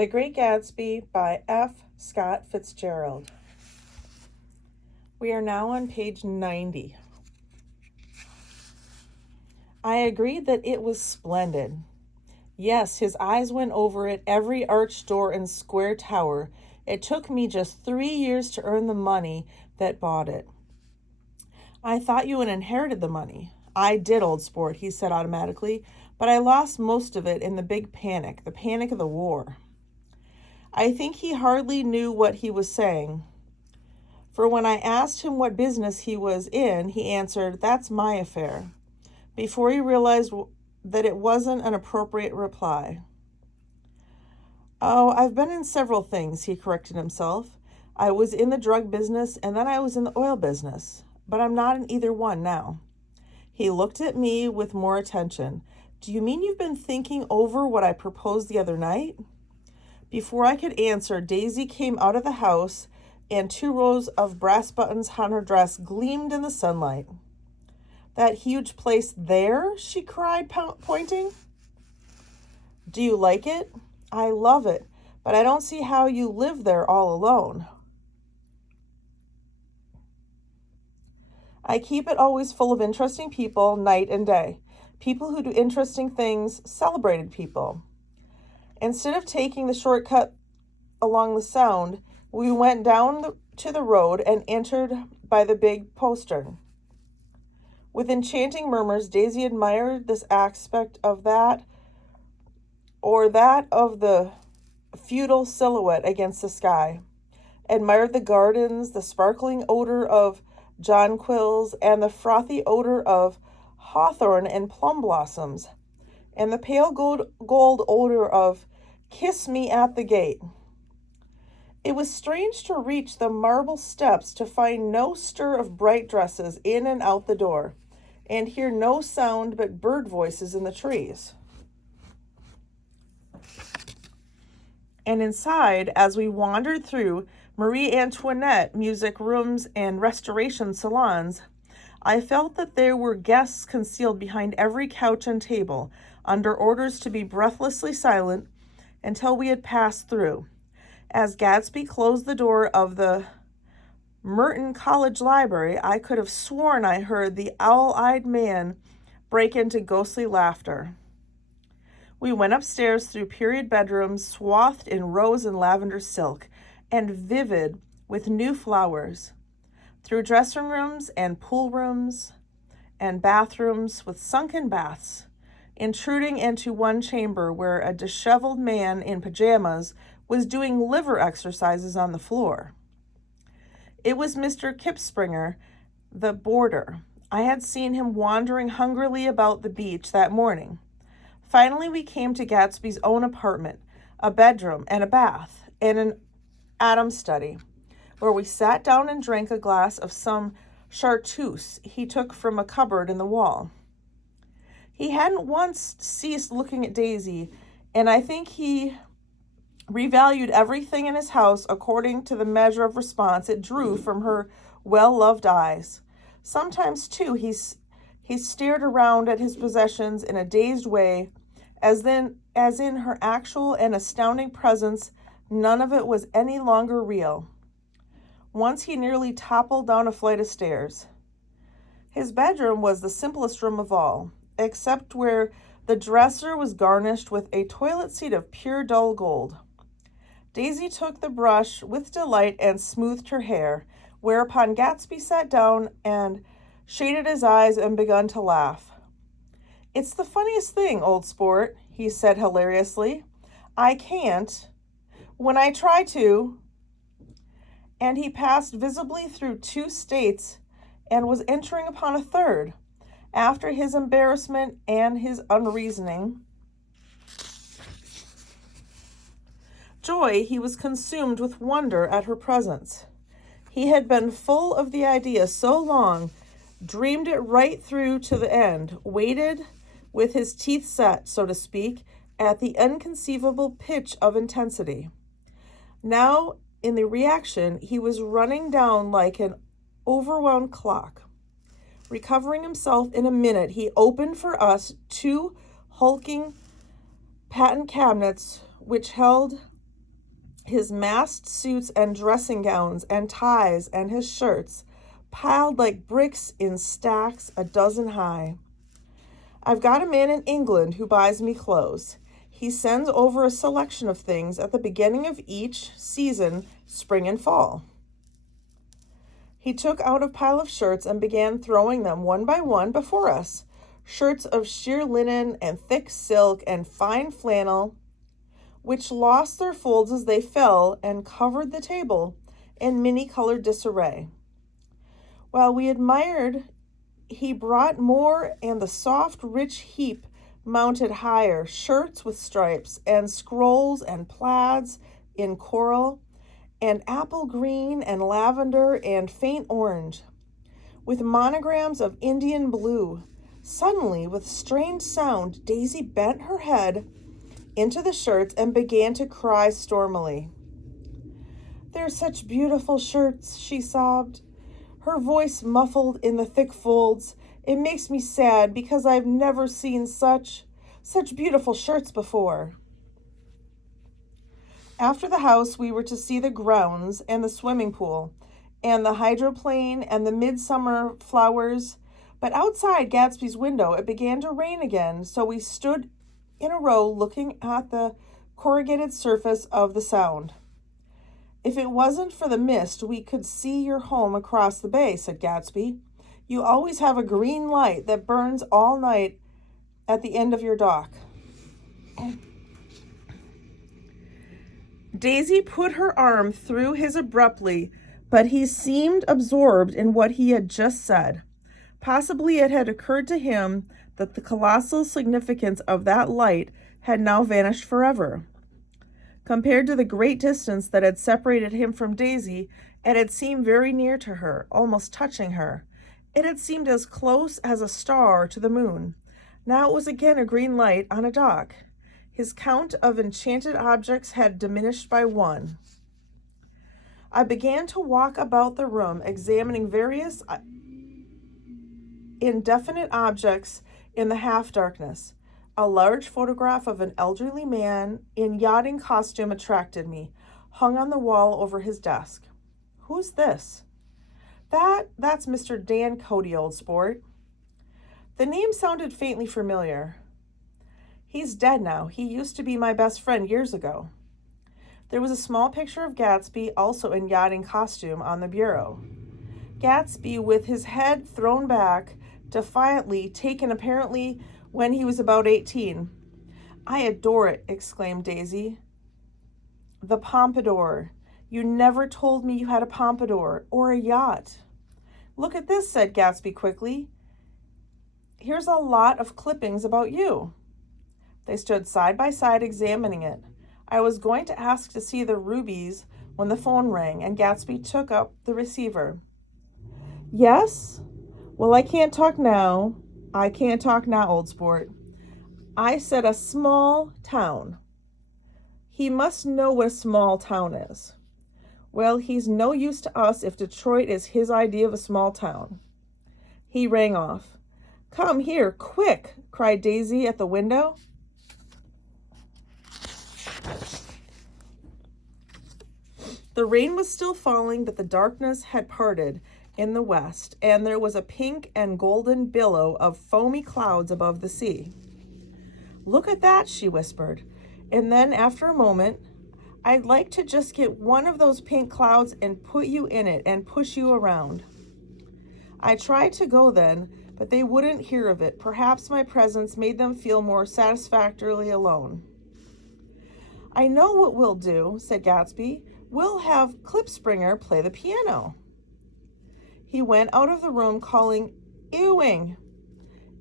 The Great Gatsby by F. Scott Fitzgerald. We are now on page 90. I agreed that it was splendid. Yes, his eyes went over it, every arched door and square tower. It took me just 3 years to earn the money that bought it. I thought you had inherited the money. I did, old sport, he said automatically, but I lost most of it in the big panic, the panic of the war. I think he hardly knew what he was saying, for when I asked him what business he was in, he answered, "That's my affair," before he realized that it wasn't an appropriate reply. "Oh, I've been in several things," he corrected himself. "I was in the drug business and then I was in the oil business, but I'm not in either one now." He looked at me with more attention. "Do you mean you've been thinking over what I proposed the other night?" Before I could answer, Daisy came out of the house and 2 rows of brass buttons on her dress gleamed in the sunlight. "That huge place there?" she cried, pointing. "Do you like it?" "I love it, but I don't see how you live there all alone." "I keep it always full of interesting people, night and day. People who do interesting things, celebrated people. Instead of taking the shortcut along the Sound, we went down to the road and entered by the big postern." With enchanting murmurs, Daisy admired this aspect of that of the feudal silhouette against the sky, admired the gardens, the sparkling odor of jonquils, and the frothy odor of hawthorn and plum blossoms, and the pale gold odor of "Kiss Me at the Gate." It was strange to reach the marble steps to find no stir of bright dresses in and out the door, and hear no sound but bird voices in the trees. And inside, as we wandered through Marie Antoinette music rooms and restoration salons, I felt that there were guests concealed behind every couch and table, under orders to be breathlessly silent until we had passed through. As Gatsby closed the door of the Merton College Library, I could have sworn I heard the owl-eyed man break into ghostly laughter. We went upstairs through period bedrooms swathed in rose and lavender silk and vivid with new flowers, through dressing rooms and pool rooms and bathrooms with sunken baths, intruding into one chamber where a disheveled man in pajamas was doing liver exercises on the floor. It was Mr. Kipspringer, the boarder. I had seen him wandering hungrily about the beach that morning. Finally, we came to Gatsby's own apartment, a bedroom and a bath, and an Adam's study, where we sat down and drank a glass of some chartreuse he took from a cupboard in the wall. He hadn't once ceased looking at Daisy, and I think he revalued everything in his house according to the measure of response it drew from her well-loved eyes. Sometimes, too, he stared around at his possessions in a dazed way, as in her actual and astounding presence, none of it was any longer real. Once he nearly toppled down a flight of stairs. His bedroom was the simplest room of all, except where the dresser was garnished with a toilet seat of pure dull gold. Daisy took the brush with delight and smoothed her hair, whereupon Gatsby sat down and shaded his eyes and began to laugh. "It's the funniest thing, old sport," he said hilariously. "I can't. When I try to," and he passed visibly through 2 states and was entering upon a third. After his embarrassment and his unreasoning joy, he was consumed with wonder at her presence. He had been full of the idea so long, dreamed it right through to the end, waited with his teeth set, so to speak, at the inconceivable pitch of intensity. Now, in the reaction, he was running down like an overwound clock. Recovering himself in a minute, he opened for us 2 hulking patent cabinets which held his masked suits and dressing gowns and ties and his shirts, piled like bricks in stacks a dozen high. I've got a man in England who buys me clothes. He sends over a selection of things at the beginning of each season, spring and fall. He took out a pile of shirts and began throwing them one by one before us. Shirts of sheer linen and thick silk and fine flannel, which lost their folds as they fell and covered the table in many-colored disarray. While we admired, he brought more, and the soft, rich heap mounted higher, shirts with stripes, and scrolls and plaids in coral, and apple green and lavender and faint orange, with monograms of Indian blue. Suddenly, with strange sound, Daisy bent her head into the shirts and began to cry stormily. "They're such beautiful shirts," she sobbed, her voice muffled in the thick folds. "It makes me sad because I've never seen such beautiful shirts before." After the house, we were to see the grounds and the swimming pool and the hydroplane and the midsummer flowers. But outside Gatsby's window, it began to rain again, so we stood in a row looking at the corrugated surface of the Sound. "If it wasn't for the mist, we could see your home across the bay," said Gatsby. "You always have a green light that burns all night at the end of your dock." Daisy put her arm through his abruptly, but he seemed absorbed in what he had just said. Possibly it had occurred to him that the colossal significance of that light had now vanished forever. Compared to the great distance that had separated him from Daisy, it had seemed very near to her, almost touching her. It had seemed as close as a star to the moon. Now it was again a green light on a dock. His count of enchanted objects had diminished by one. I began to walk about the room, examining various indefinite objects in the half-darkness. A large photograph of an elderly man in yachting costume attracted me, hung on the wall over his desk. "Who's this?" That's Mr. Dan Cody, old sport." The name sounded faintly familiar. "He's dead now. He used to be my best friend years ago." There was a small picture of Gatsby, also in yachting costume, on the bureau. Gatsby, with his head thrown back, defiantly, taken apparently when he was about 18. "I adore it," exclaimed Daisy. "The pompadour. You never told me you had a pompadour or a yacht." "Look at this," said Gatsby quickly. "Here's a lot of clippings about you." They stood side by side examining it. I was going to ask to see the rubies when the phone rang and Gatsby took up the receiver. "Yes? Well, I can't talk now. Old sport. I said a small town." "He must know what a small town is." "Well, he's no use to us if Detroit is his idea of a small town." He rang off. "Come here, quick," cried Daisy at the window. The rain was still falling, but the darkness had parted in the west, and there was a pink and golden billow of foamy clouds above the sea. "Look at that," she whispered, and then after a moment, "I'd like to just get one of those pink clouds and put you in it and push you around." I tried to go then, but they wouldn't hear of it. Perhaps my presence made them feel more satisfactorily alone. "I know what we'll do," said Gatsby. "We'll have Klipspringer play the piano." He went out of the room calling, "Ewing,"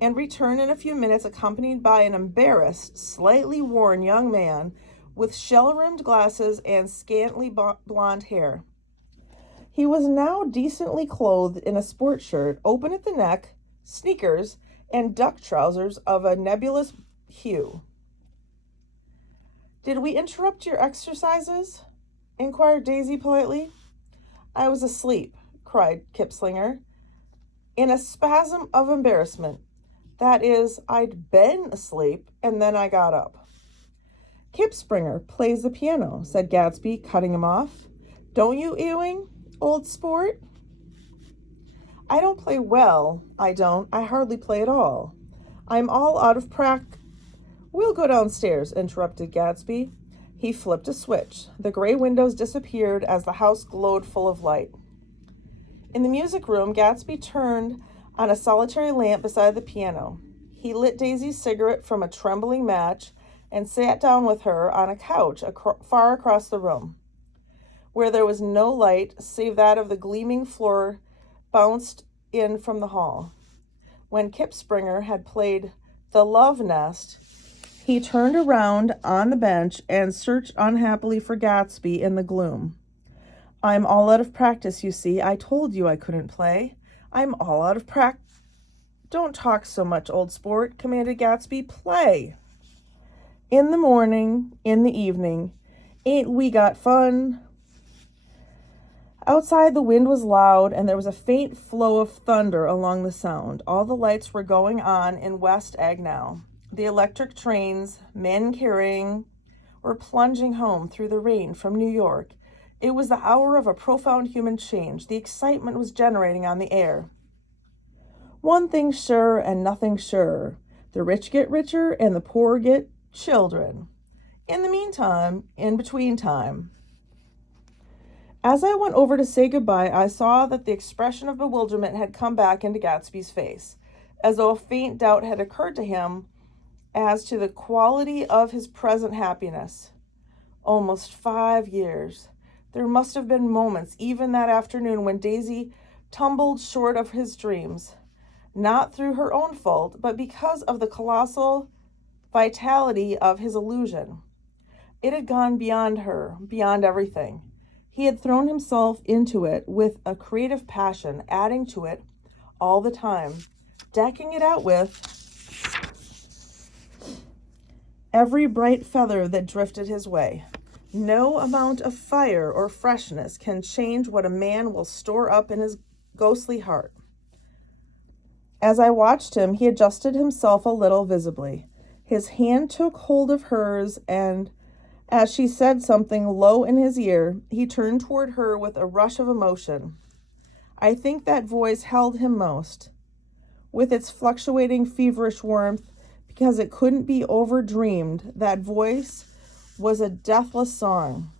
and returned in a few minutes accompanied by an embarrassed, slightly worn young man with shell-rimmed glasses and scantily blonde hair. He was now decently clothed in a sport shirt, open at the neck, sneakers, and duck trousers of a nebulous hue. "Did we interrupt your exercises?" inquired Daisy politely. "I was asleep," cried Klipspringer, in a spasm of embarrassment. "That is, I'd been asleep, and then I got up." Kip Springer plays the piano, said Gatsby, cutting him off. Don't you, Ewing, old sport? I don't play well, I don't. I hardly play at all. I'm all out of practice. We'll go downstairs, interrupted Gatsby. He flipped a switch. The gray windows disappeared as the house glowed full of light. In the music room, Gatsby turned on a solitary lamp beside the piano. He lit Daisy's cigarette from a trembling match and sat down with her on a couch far across the room, where there was no light save that of the gleaming floor bounced in from the hall. When Kip Springer had played The Love Nest, he turned around on the bench and searched unhappily for Gatsby in the gloom. I'm all out of practice, you see. I told you I couldn't play. I'm all out of practice. Don't talk so much, old sport, commanded Gatsby. Play. In the morning, in the evening, ain't we got fun? Outside the wind was loud, and there was a faint flow of thunder along the sound. All the lights were going on in West Egg now. The electric trains, men carrying, were plunging home through the rain from New York. It was the hour of a profound human change. The excitement was generating on the air. One thing's sure and nothing sure. The rich get richer and the poor get children. In the meantime, in between time. As I went over to say goodbye, I saw that the expression of bewilderment had come back into Gatsby's face, as though a faint doubt had occurred to him as to the quality of his present happiness. Almost 5 years. There must have been moments, even that afternoon, when Daisy tumbled short of his dreams, not through her own fault, but because of the colossal vitality of his illusion. It had gone beyond her, beyond everything. He had thrown himself into it with a creative passion, adding to it all the time, decking it out with every bright feather that drifted his way. No amount of fire or freshness can change what a man will store up in his ghostly heart. As I watched him, he adjusted himself a little visibly. His hand took hold of hers, and as she said something low in his ear, he turned toward her with a rush of emotion. I think that voice held him most, with its fluctuating feverish warmth, because it couldn't be overdreamed. That voice was a deathless song.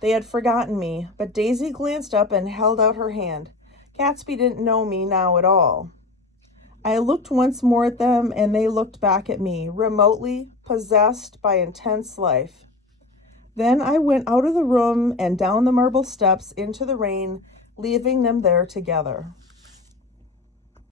They had forgotten me, but Daisy glanced up and held out her hand. Gatsby didn't know me now at all. I looked once more at them, and they looked back at me, remotely possessed by intense life. Then I went out of the room and down the marble steps into the rain, leaving them there together.